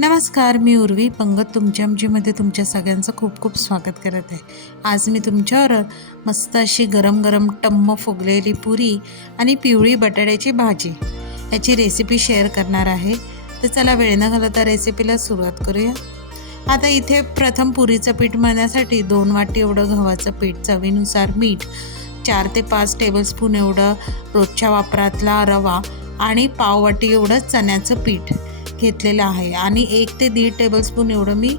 नमस्कार मी उर्वी पंगत तुमच्या आमच्यामध्ये तुमच्या सगळ्यांचं खूप खूप स्वागत करत आहे. आज मी तुमच्यावर मस्त अशी गरम गरम टम्म फुगलेली पुरी आणि पिवळी बटाट्याची भाजी याची रेसिपी शेअर करणार आहे. तर चला वेळ न घालता रेसिपीला सुरुवात करूया. आता इथे प्रथम पुरीचं पीठ मळण्यासाठी दोन वाटी एवढं गव्हाचं पीठ चवीनुसार मीठ चार ते पाच टेबलस्पून एवढं रोजच्या वापरातला रवा आणि पाव वाटी एवढं चण्याचं पीठ. घेतलेलं आहे. आणि एक ते दीड टेबलस्पून एवढं मी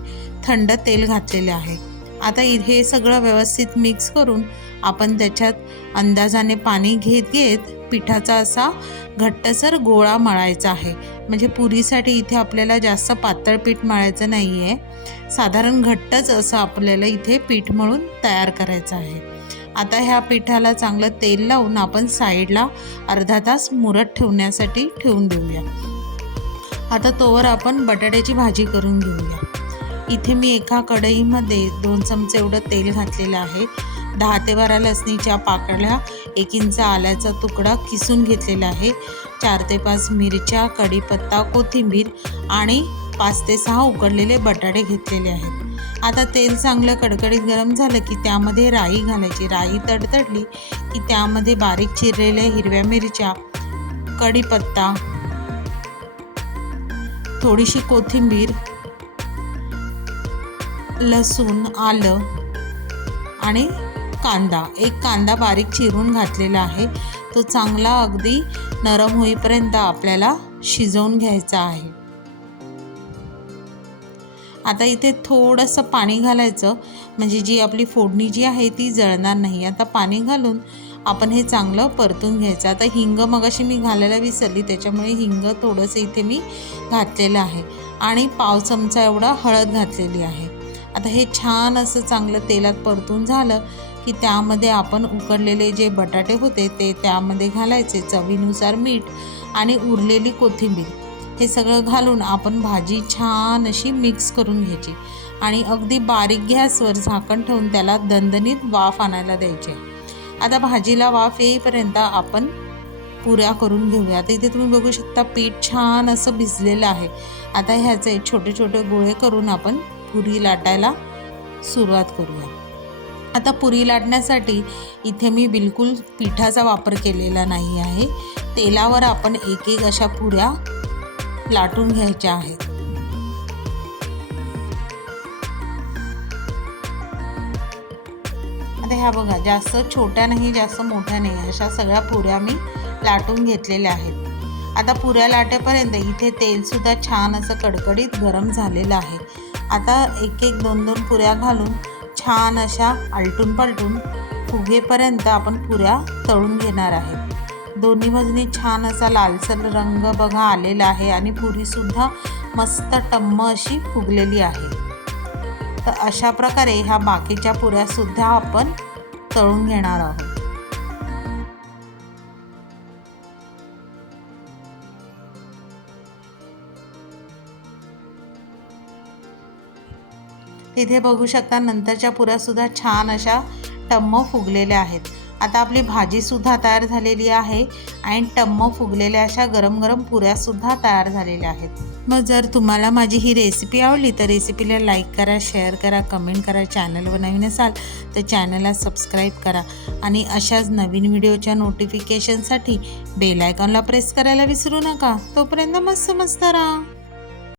थंड तेल घातलेले आहे. आता हे सगळं व्यवस्थित मिक्स करून आपण त्याच्यात अंदाजाने पाणी घेत घेत पिठाचा असा घट्टसर गोळा मळायचा आहे. म्हणजे पुरीसाठी इथे आपल्याला जास्त पातळ पीठ मळायचं नाही आहे साधारण घट्टच असं आपल्याला इथे पीठ मळून तयार करायचं आहे. आता ह्या पिठाला चांगलं तेल लावून आपण साईडला अर्धा तास मुरत ठेवण्यासाठी ठेवून देऊया. आता तोवर आपण बटाट्याची भाजी करून घेऊया. इथे मी एका कढईमध्ये दोन चमचे एवढं तेल घातलेलं आहे. दहा ते बारा लसणीच्या पाकळ्या एक इंच आल्याचा तुकडा किसून घेतलेला आहे. चार ते पाच मिरच्या कढीपत्ता कोथिंबीर आणि पाच ते सहा उकडलेले बटाटे घेतलेले आहेत. आता तेल चांगलं कडकडीत गरम झालं की त्यामध्ये राई घालायची. राई तडतडली की त्यामध्ये बारीक चिरलेल्या हिरव्या मिरच्या कढीपत्ता थोडीशी कोथिंबीर लसूण आलं आणि कांदा. एक कांदा बारीक चिरून घातलेला आहे. तो चांगला अगदी नरम होईपर्यंत आपल्याला शिजवून घ्यायचा आहे. आता इथे थोडंसं पाणी घालायचं. म्हणजे जी आपली फोडणी जी आहे ती जळणार नाही. आता पाणी घालून आपण हे चांगलं परतून घ्यायचं. आता हिंग मगाशी मी घालायला विसरली त्याच्यामुळे हिंग थोडंसं इथे मी घातलेलं आहे. आणि पाव चमचा एवढा हळद घातलेली आहे. आता हे छान असं चांगलं तेलात परतून झालं की त्यामध्ये आपण उकडलेले जे बटाटे होते ते त्यामध्ये घालायचे. चवीनुसार मीठ आणि उरलेली कोथिंबीर. हे सगळं घालून आपण भाजी छान अशी मिक्स करून घ्यायची. आणि अगदी बारीक गॅसवर झाकण ठेवून त्याला दणदणीत वाफ आणायला द्यायचे आता भाजीला वाफ येईपर्यंत आपण पुऱ्या करून घेऊया. आता इथे तुम्ही बघू शकता पीठ छान असं भिजलेलं आहे. आता ह्याचे छोटे छोटे गोळे करून आपण पुरी लाटायला सुरुवात करूया. आता पुरी लाटण्यासाठी इथे मी बिलकुल पिठाचा वापर केलेला नाही आहे. तेलावर आपण एक एक अशा पुऱ्या लाटून घ्यायच्या आहेत. आता ह्या बघा जास्त छोट्या नाही जास्त मोठ्या नाही. अशा सगळ्या पुऱ्या मी लाटून घेतलेल्या आहेत. आता पुऱ्या लाटेपर्यंत इथे तेलसुद्धा छान असं कडकडीत गरम झालेलं आहे. आता एक एक दोन दोन पुऱ्या घालून छान अशा आलटून पालटून फुगेपर्यंत आपण पुऱ्या तळून घेणार आहे. दोन्ही बाजूनी छान असा लालसर रंग बघा आलेला आहे आणि पुरीसुद्धा मस्त टम्म अशी फुगलेली आहे. तर अशा प्रकारे ह्या बाकीच्या पुऱ्यासुद्धा आपण तळून घेणार आहोत. तिथे बघू शकता नंतरच्या पुऱ्यासुद्धा छान अशा टम्म फुगलेल्या आहेत. आता आपली भाजीसुद्धा तयार झालेली आहे आणि टम्म फुगलेल्या अशा गरम गरम पुऱ्यासुद्धा तयार झालेल्या आहेत. मग जर तुम्हाला माझी ही रेसिपी आवडली तर रेसिपीला लाईक करा शेअर करा कमेंट करा चॅनलवर नवीन असाल तर चॅनलला सबस्क्राईब करा आणि अशाच नवीन व्हिडिओच्या नोटिफिकेशनसाठी बेल आयकॉनला प्रेस करायला विसरू नका. तोपर्यंत मस्त मस्त राहा.